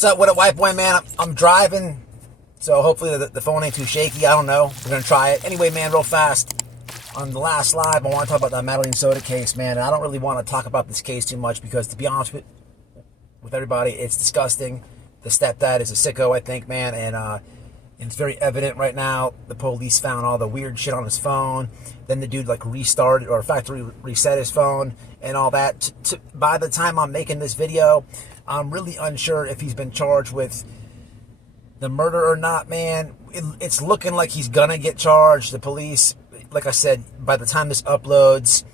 What's up? What up, white boy, man? I'm driving, so hopefully the phone ain't too shaky. I don't know. We're going to try it. Anyway, man, real fast. On the last live, I want to talk about the Madeline Soto case, man. And I don't really want to talk about this case too much because, to be honest with everybody, it's disgusting. The stepdad is a sicko, I think, man. And it's very evident right now. The police found all the weird shit on his phone. Then the dude, like, restarted or factory reset his phone and all that. By the time I'm making this video, I'm really unsure if he's been charged with the murder or not, man. It's looking like he's gonna get charged. The police, like I said, by the time this uploads,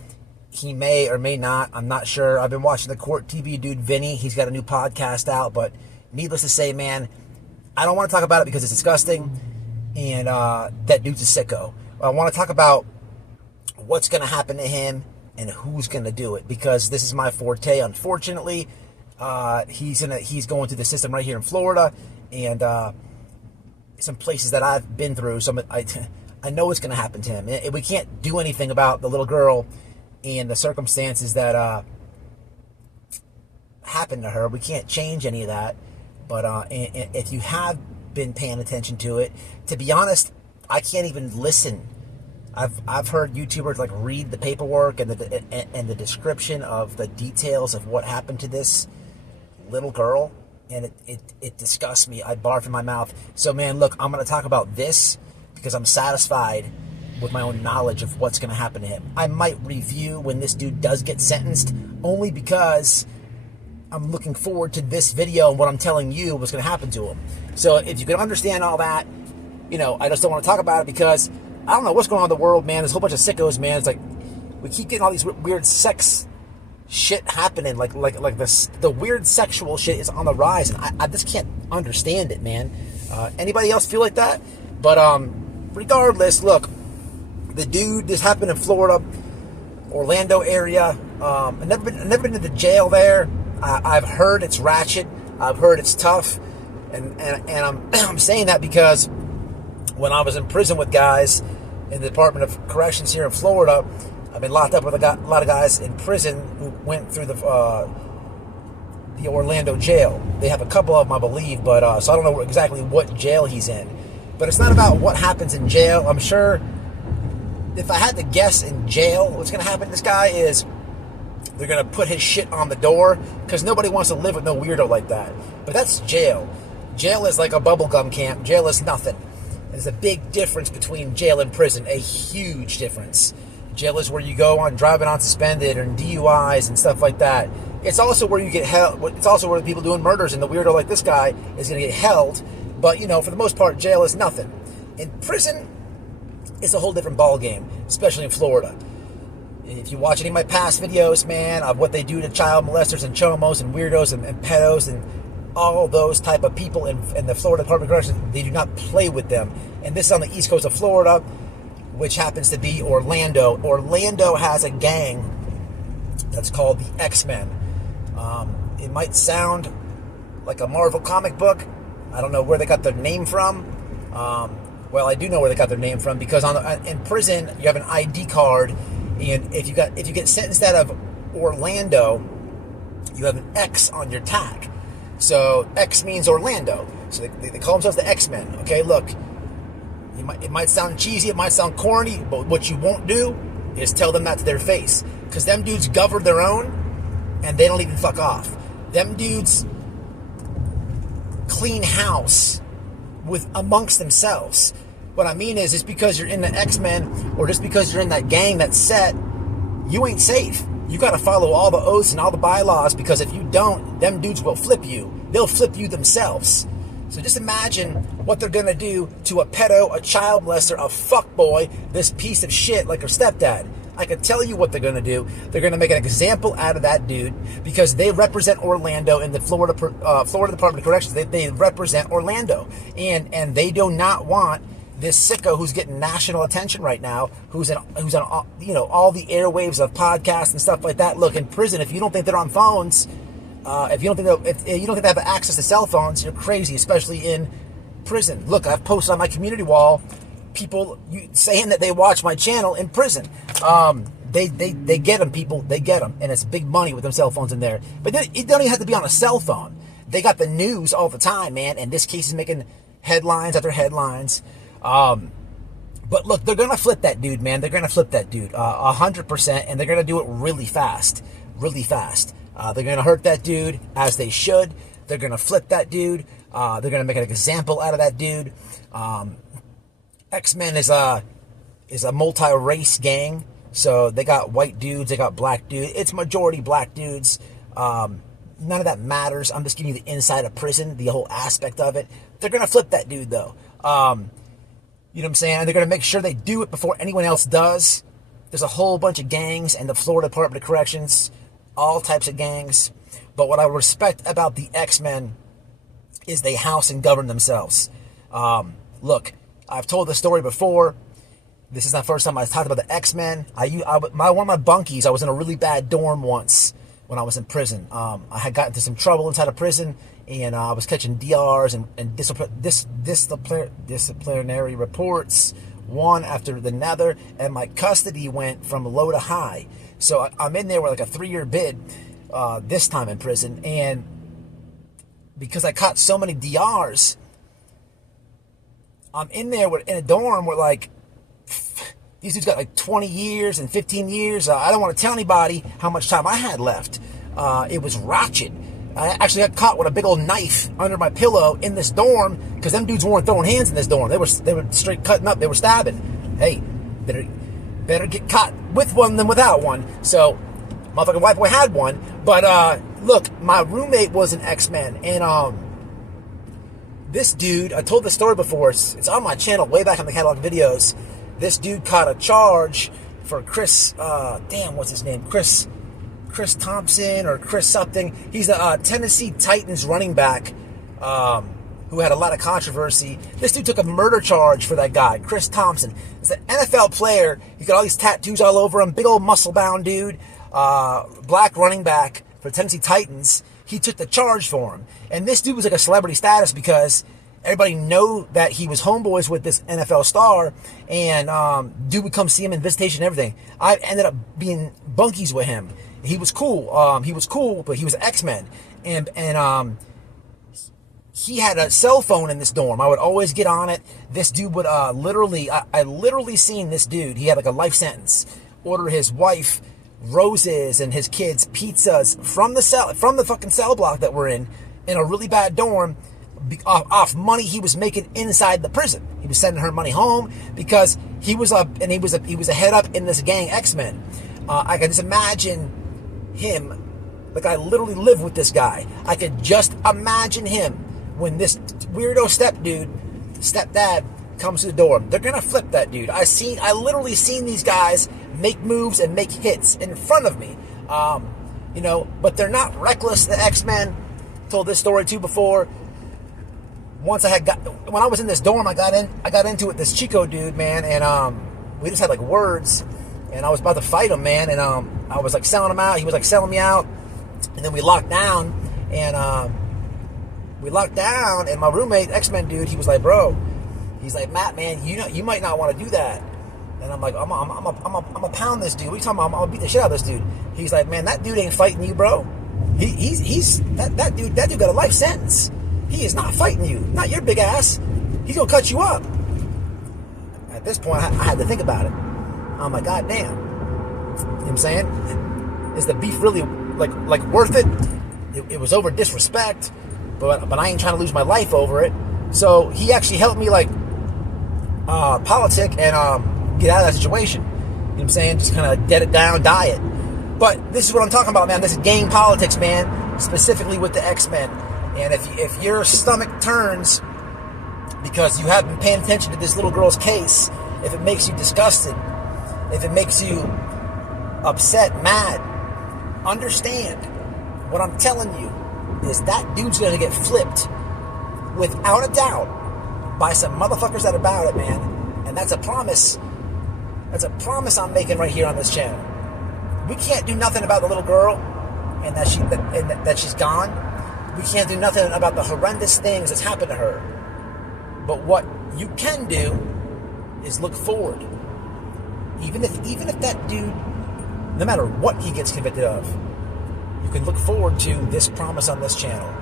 he may or may not. I'm not sure. I've been watching the court TV dude, Vinny. He's got a new podcast out, but needless to say, man, I don't want to talk about it because it's disgusting, and that dude's a sicko. I want to talk about what's going to happen to him and who's going to do it, because this is my forte. Unfortunately, he's going through the system right here in Florida, and some places that I've been through. So I know what's going to happen to him. And we can't do anything about the little girl and the circumstances that happened to her. We can't change any of that. But if you have been paying attention to it, to be honest, I can't even listen. I've heard YouTubers like read the paperwork and the description of the details of what happened to this little girl, and it disgusts me. I barf in my mouth. So, man, look, I'm going to talk about this because I'm satisfied with my own knowledge of what's going to happen to him. I might review when this dude does get sentenced, only because I'm looking forward to this video and what I'm telling you what's going to happen to him. So if you can understand all that, you know, I just don't want to talk about it because I don't know what's going on in the world, man. There's a whole bunch of sickos, man. It's like we keep getting all these weird sex shit happening. Like the weird sexual shit is on the rise, and I just can't understand it, man. Anybody else feel like that? But regardless, look, the dude, this happened in Florida, Orlando area. I've never been to the jail there. I've heard it's ratchet. I've heard it's tough, and I'm saying that because when I was in prison with guys in the Department of Corrections here in Florida, I've been locked up with a lot of guys in prison who went through the Orlando jail. They have a couple of them, I believe, but so I don't know exactly what jail he's in. But it's not about what happens in jail. I'm sure if I had to guess in jail, what's going to happen to this guy is they're going to put his shit on the door because nobody wants to live with no weirdo like that. But that's jail. Jail is like a bubblegum camp. Jail is nothing. There's a big difference between jail and prison, a huge difference. Jail is where you go on driving on suspended or DUIs and stuff like that. It's also where you get held. It's also where the people doing murders and the weirdo like this guy is going to get held. But, you know, for the most part, jail is nothing. In prison, it's a whole different ball game, especially in Florida. If you watch any of my past videos, man, of what they do to child molesters and chomos and weirdos and pedos and all those type of people in the Florida Department of Corrections, they do not play with them. And this is on the east coast of Florida, which happens to be Orlando. Orlando has a gang that's called the X-Men. It might sound like a Marvel comic book. I don't know where they got their name from. Well, I do know where they got their name from because in prison you have an ID card, and if you get sentenced out of Orlando, you have an X on your tag. So X means Orlando. So they call themselves the X-Men. Okay, look, it might sound cheesy, it might sound corny, but what you won't do is tell them that to their face, because them dudes govern their own, and they don't even fuck off. Them dudes clean house amongst themselves. What I mean is, just because you're in the X-Men or just because you're in that gang that's set, you ain't safe. You got to follow all the oaths and all the bylaws, because if you don't, them dudes will flip you. They'll flip you themselves. So just imagine what they're going to do to a pedo, a child molester, a fuckboy, this piece of shit like her stepdad. I can tell you what they're going to do. They're going to make an example out of that dude because they represent Orlando in the Florida Department of Corrections. They represent Orlando, and they do not want this sicko who's getting national attention right now, who's on all the airwaves of podcasts and stuff like that. Look, in prison, if you don't think they're on phones, if you don't think they have access to cell phones, you're crazy, especially in prison. Look, I've posted on my community wall people saying that they watch my channel in prison. They get them, people. They get them, and it's big money with them cell phones in there. But it don't even have to be on a cell phone. they got the news all the time, man, and this case is making headlines after headlines. But look, they're going to flip that dude, man. They're going to flip that dude 100%, and they're going to do it really fast, really fast. They're going to hurt that dude, as they should. They're going to flip that dude. They're going to make an example out of that dude. X-Men is a multi-race gang. So they got white dudes, they got black dudes. It's majority black dudes. None of that matters. I'm just giving you the inside of prison, the whole aspect of it. They're going to flip that dude, though. You know what I'm saying? And they're going to make sure they do it before anyone else does. There's a whole bunch of gangs in the Florida Department of Corrections. All types of gangs. But what I respect about the X-Men is they house and govern themselves. Look, I've told this story before. This is not the first time I've talked about the X-Men. One of my bunkies, I was in a really bad dorm once when I was in prison. I had gotten into some trouble inside of prison, and I was catching DRs and disciplinary reports, one after the another, and my custody went from low to high. So I'm in there with like a 3-year bid this time in prison, and because I caught so many DRs, I'm in there in a dorm where like these dudes got like 20 years and 15 years. I don't want to tell anybody how much time I had left. It was ratchet. I actually got caught with a big old knife under my pillow in this dorm because them dudes weren't throwing hands in this dorm. They were straight cutting up. They were stabbing. Hey, better get caught with one than without one. So, motherfucking white boy had one. But look, my roommate was an X-Men, and this dude, I told this story before. It's on my channel, way back in the catalog videos. This dude caught a charge for Chris. What's his name? Chris Thompson or Chris something. He's a Tennessee Titans running back who had a lot of controversy. This dude took a murder charge for that guy, Chris Thompson. He's an NFL player. He's got all these tattoos all over him. Big old muscle-bound dude. Black running back for the Tennessee Titans. He took the charge for him. And this dude was like a celebrity status because everybody know that he was homeboys with this NFL star, and dude would come see him in visitation and everything. I ended up being bunkies with him. He was cool. But he was an X-Men. And he had a cell phone in this dorm. I would always get on it. This dude would I literally seen this dude. He had like a life sentence. Order his wife roses and his kids pizzas from the fucking cell block that we're in a really bad dorm, off money he was making inside the prison. He was sending her money home because he was a head up in this gang, X-Men. I can just imagine him, like I literally live with this guy. I could just imagine him when this weirdo stepdad comes to the door. They're gonna flip that dude. I literally seen these guys make moves and make hits in front of me. But they're not reckless. The X-Men. Told this story too before. When I was in this dorm, I got into it with this Chico dude, man, and we just had like words, and I was about to fight him, man, and I was like selling him out. He was like selling me out, and then we locked down, and my roommate, X-Men dude, he was like, bro, he's like, Matt, man, you might not want to do that. And I'm like, I'm a pound this dude. What are you talking about? I'm gonna beat the shit out of this dude. He's like, man, that dude ain't fighting you, bro. That dude got a life sentence. He is not fighting you. Not your big ass. He's gonna cut you up. At this point, I had to think about it. I'm like, God damn. You know what I'm saying? Is the beef really like worth it? It was over disrespect, but I ain't trying to lose my life over it. So he actually helped me politic and get out of that situation. You know what I'm saying? Just kind of dead it down, die it. But this is what I'm talking about, man. This is gang politics, man. Specifically with the X-Men. And if your stomach turns because you haven't been paying attention to this little girl's case, if it makes you disgusted, if it makes you upset, mad, understand what I'm telling you is that dude's going to get flipped without a doubt by some motherfuckers that are about it, man. And that's a promise. That's a promise I'm making right here on this channel. We can't do nothing about the little girl and that she's gone. We can't do nothing about the horrendous things that's happened to her. But what you can do is look forward. Even if that dude, no matter what he gets convicted of, you can look forward to this promise on this channel.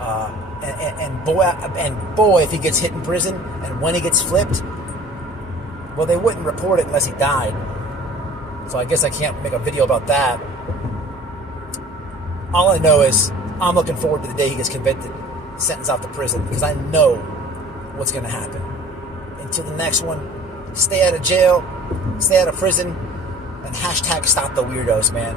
And boy, if he gets hit in prison, and when he gets flipped, well, they wouldn't report it unless he died. So I guess I can't make a video about that. All I know is I'm looking forward to the day he gets convicted, sentenced out to prison, because I know what's going to happen. Until the next one, stay out of jail, stay out of prison, and hashtag stop the weirdos, man.